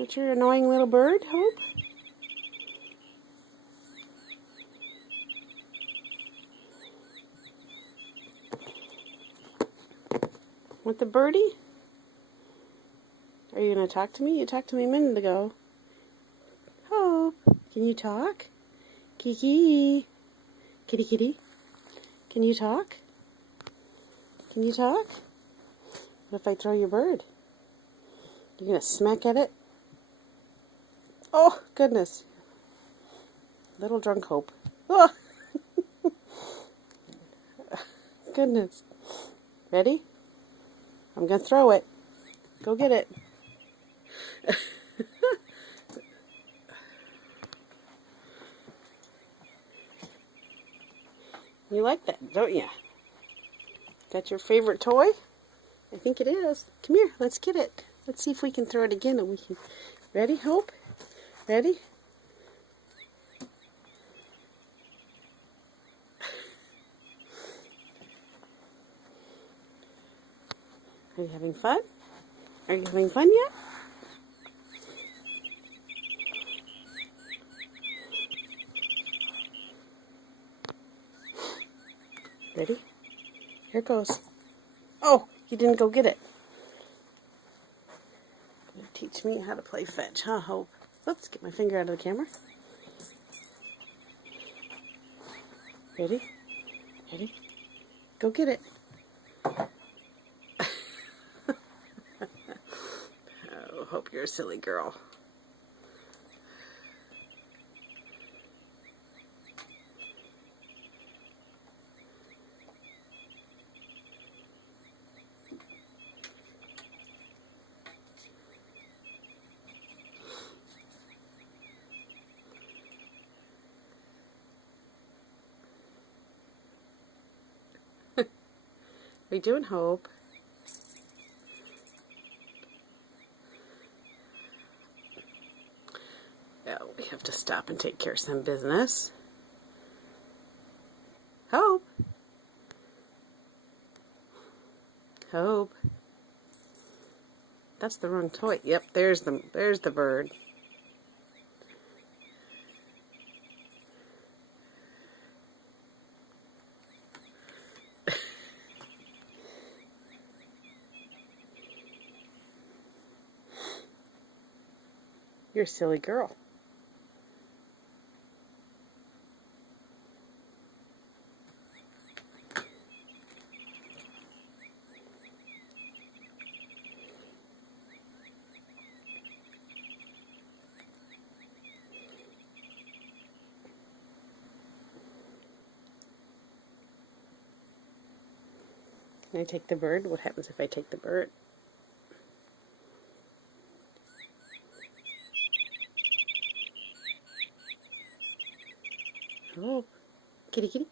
What's your annoying little bird, Hope? With the birdie? Are you going to talk to me? You talked to me a minute ago. Hope, can you talk? Kiki. Kitty, kitty. Can you talk? Can you talk? What if I throw your bird? You're going to smack at it? Oh, goodness. Little drunk Hope. Oh. Goodness. Ready? I'm going to throw it. Go get it. You like that, don't you? Got your favorite toy? I think it is. Come here, let's get it. Let's see if we can throw it again and we can... Ready, Hope? Ready? Are you having fun? Are you having fun yet? Ready? Here it goes. Oh, you didn't go get it. Teach me how to play fetch, huh, Hope? Oops, get my finger out of the camera. Ready? Ready? Go get it. Oh, Hope, you're a silly girl. What are you doing, Hope? Oh, we have to stop and take care of some business. Hope? Hope? That's the wrong toy. Yep, there's the bird. You're a silly girl. Can I take the bird? What happens if I take the bird? Oh, kitty, kitty.